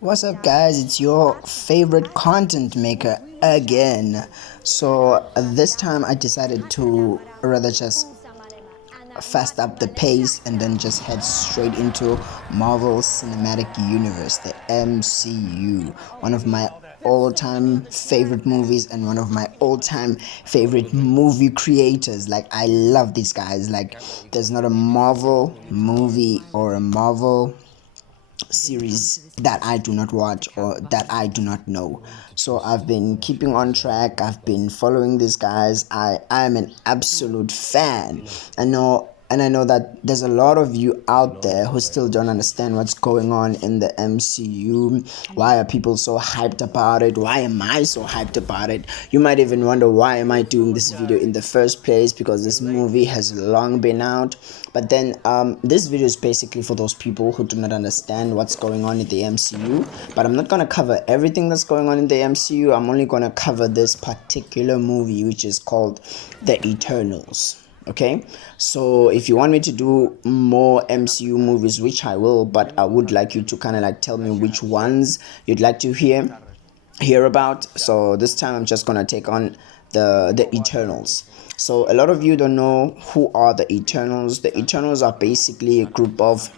What's up, guys? It's your favorite content maker again. So, this time I decided to rather just fast up the pace and then just head straight into Marvel Cinematic Universe, the MCU. One of my all-time favorite movies and one of my all-time favorite movie creators. Like, I love these guys. Like, there's not a Marvel movie or a Marvel series that I do not watch or that I do not know. So I've been keeping on track. I've been following these guys. I am an absolute fan. I know that there's a lot of you out there who still don't understand what's going on in the MCU. Why are people so hyped about it? Why am I so hyped about it? You might even wonder, why am I doing this video in the first place? Because this movie has long been out. But then this video is basically for those people who do not understand what's going on in the MCU. But I'm not going to cover everything that's going on in the MCU. I'm only going to cover this particular movie, which is called The Eternals. Okay, so if you want me to do more MCU movies, which I will, but I would like you to kind of like tell me which ones you'd like to hear about. So this time I'm just gonna take on the Eternals. So a lot of you don't know who are the Eternals. The Eternals are basically a group of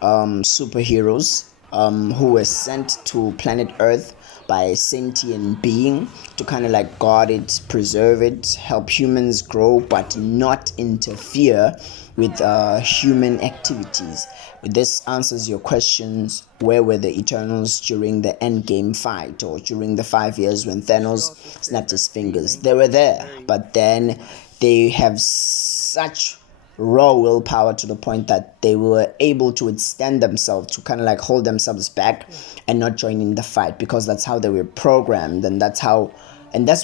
superheroes who were sent to planet Earth by a sentient being to kind of like guard it, preserve it, help humans grow, but not interfere with human activities. This answers your questions. Where were the Eternals during the Endgame fight, or during the 5 years when Thanos snapped his fingers? They were there, but then they have such raw willpower to the point that they were able to withstand themselves, to kind of like hold themselves back and not join in the fight, because that's how they were programmed, and that's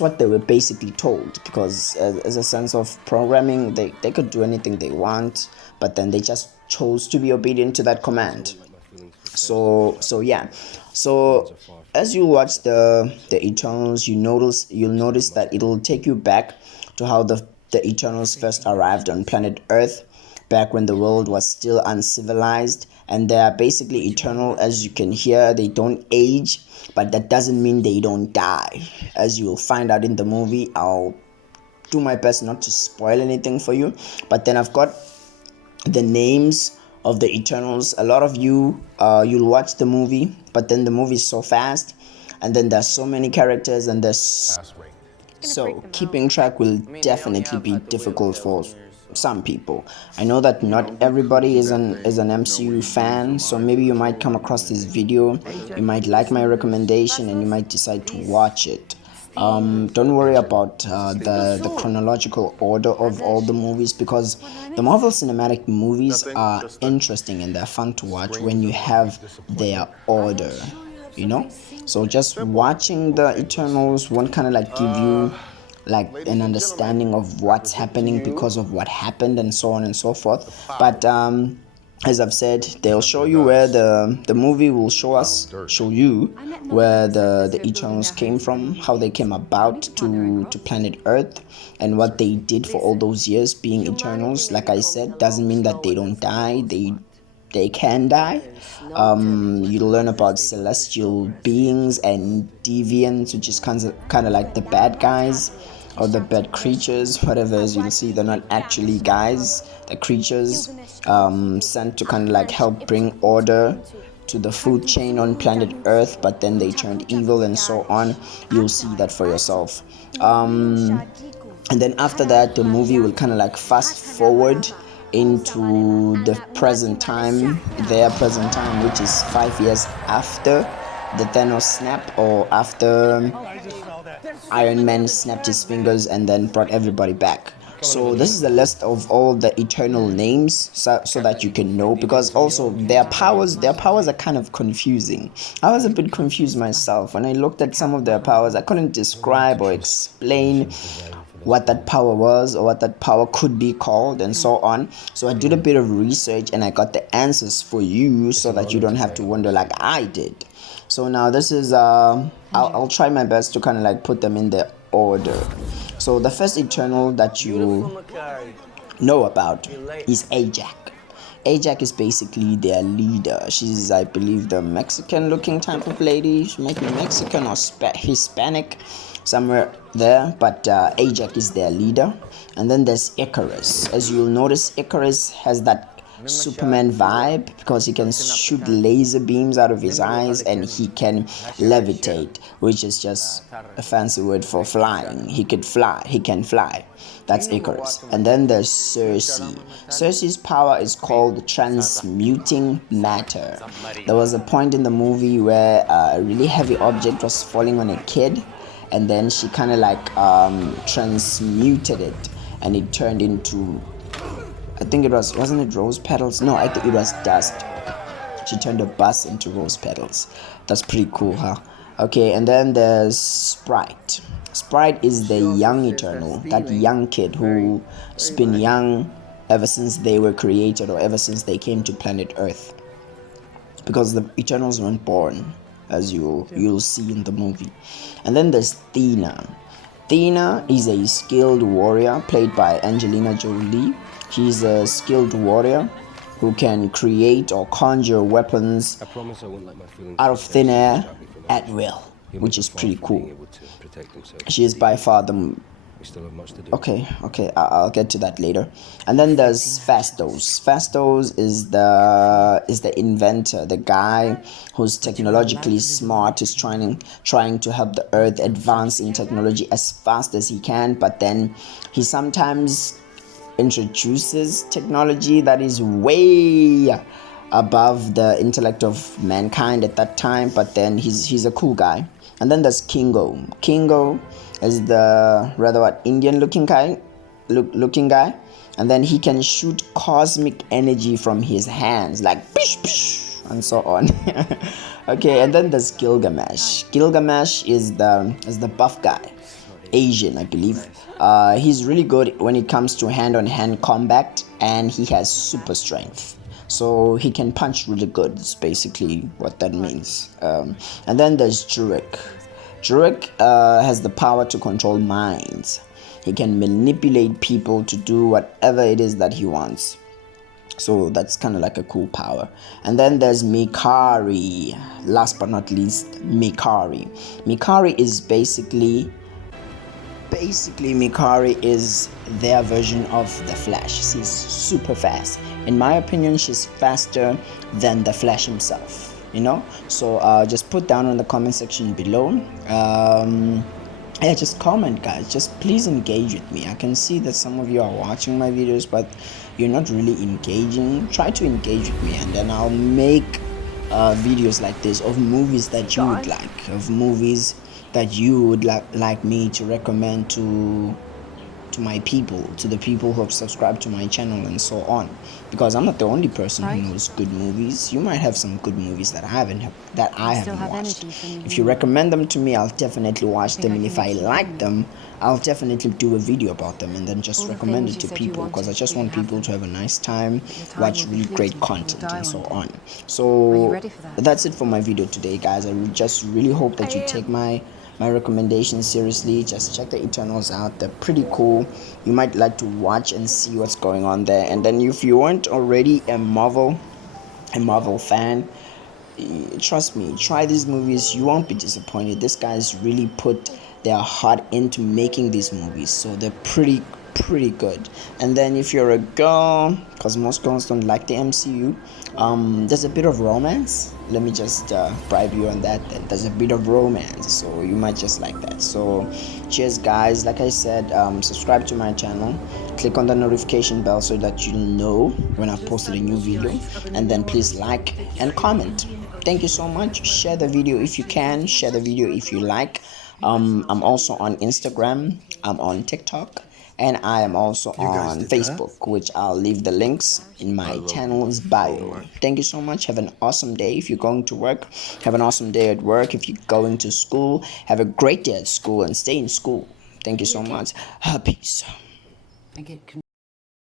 what they were basically told, because as a sense of programming, they could do anything they want, but then they just chose to be obedient to that command. So yeah, so as you watch the Eternals, you'll notice that it'll take you back to how the Eternals first arrived on planet Earth, back when the world was still uncivilized. And they are basically eternal. As you can hear, they don't age, but that doesn't mean they don't die. As you will find out in the movie, I'll do my best not to spoil anything for you. But then I've got the names of the Eternals. A lot of you, you'll watch the movie, but then the movie is so fast, and then there's so many characters, and there's so keeping track will definitely be difficult for some people. I know that not everybody is an MCU fan, so maybe you might come across this video, you might like my recommendation, and you might decide to watch it. Don't worry about the chronological order of all the movies, because the Marvel Cinematic movies are interesting and they're fun to watch when you have their order, you know. So just watching the Eternals won't kind of like give you like an understanding of what's happening because of what happened, and so on and so forth. But as I've said, they'll show you where the movie will show you where the Eternals came from, how they came about to planet Earth, and what they did for all those years being Eternals. Like I said, doesn't mean that they don't die. They can die. You'll learn about celestial beings and deviants, which is kind of like the bad guys or the bad creatures, whatever. As you'll see, they're not actually guys, they're creatures sent to kind of like help bring order to the food chain on planet Earth, but then they turned evil and so on. You'll see that for yourself. And then after that, the movie will kind of like fast forward into the present time, their present time, which is 5 years after the Thanos snap, or after Iron Man snapped his fingers and then brought everybody back. So this is a list of all the eternal names, so that you can know, because also their powers are kind of confusing. I was a bit confused myself when I looked at some of their powers. I couldn't describe or explain what that power was or what that power could be called, and so on. So I did a bit of research and I got the answers for you, so that you don't have to wonder like I did. So now this is I'll try my best to kind of like put them in their order. So the first Eternal that you know about is Ajax. Ajak is basically their leader. She's, I believe, the Mexican looking type of lady. She might be Mexican or Hispanic, somewhere there, but Ajak is their leader. And then there's Icarus. As you'll notice, Icarus has that Superman vibe because he can shoot laser beams out of his eyes and he can levitate, which is just a fancy word for flying. He can fly. That's Icarus. And then there's Cersei. Cersei's power is called transmuting matter. There was a point in the movie where a really heavy object was falling on a kid, and then she kind of like transmuted it, and it turned into, I think it wasn't it rose petals? No, I think it was dust. She turned a bus into rose petals. That's pretty cool, huh? Okay, and then there's Sprite. Sprite is the young Eternal, that young kid who's been young ever since they were created, or ever since they came to planet Earth. Because the Eternals weren't born, as you'll see in the movie. And then there's Thena. Thena is a skilled warrior played by Angelina Jolie. She's a skilled warrior who can create or conjure weapons out of thin air at will, which is pretty cool. She is by far the... Okay, I'll get to that later. And then there's Phastos. Phastos is the inventor, the guy who's technologically smart, is trying to help the Earth advance in technology as fast as he can, but then he sometimes introduces technology that is way above the intellect of mankind at that time, but then he's a cool guy. And then there's Kingo. Kingo is the rather Indian looking guy, and then he can shoot cosmic energy from his hands, like pish, pish, and so on. Okay, and then there's Gilgamesh. Gilgamesh is the buff guy, Asian, I believe. He's really good when it comes to hand-on-hand combat, and he has super strength. So he can punch really good, is basically what that means. And then there's Druig. Druig has the power to control minds. He can manipulate people to do whatever it is that he wants. So that's kind of like a cool power. And then there's Mikari. Last but not least, Mikari. Mikari is basically Mikari is their version of the Flash. She's super fast. In my opinion, she's faster than the Flash himself, so just put down in the comment section below. Yeah, just comment, guys. Just please engage with me. I can see that some of you are watching my videos, but you're not really engaging. Try to engage with me, and then I'll make videos like this of movies that you would like, of movies that you would like me to recommend to my people, to the people who have subscribed to my channel, and so on, because I'm not the only person who knows good movies. You might have some good movies that I haven't watched. If you recommend them to me, I'll definitely watch them, and if I like them, I'll definitely do a video about them and then just recommend it to people, because I just want people to have a nice time, watch really great content, and so on. So that's it for my video today, guys. I just really hope that you take my recommendations seriously. Just check the Eternals out. They're pretty cool. You might like to watch and see what's going on there. And then if you weren't already a Marvel fan, trust me, try these movies. You won't be disappointed. These guys really put their heart into making these movies, so they're pretty good. And then if you're a girl, because most girls don't like the MCU, there's a bit of romance. Let me just bribe you on that. Then there's a bit of romance, so you might just like that. So cheers, guys. Like I said, subscribe to my channel, click on the notification bell so that you know when I've posted a new video, and then please like and comment. Thank you so much. Share the video if you can. Share the video if you like. I'm also on Instagram, I'm on TikTok, and I am also on Facebook, which I'll leave the links in my channel's bio. Thank you so much. Have an awesome day. If you're going to work, have an awesome day at work. If you're going to school, have a great day at school, and stay in school. Thank you so much. Peace.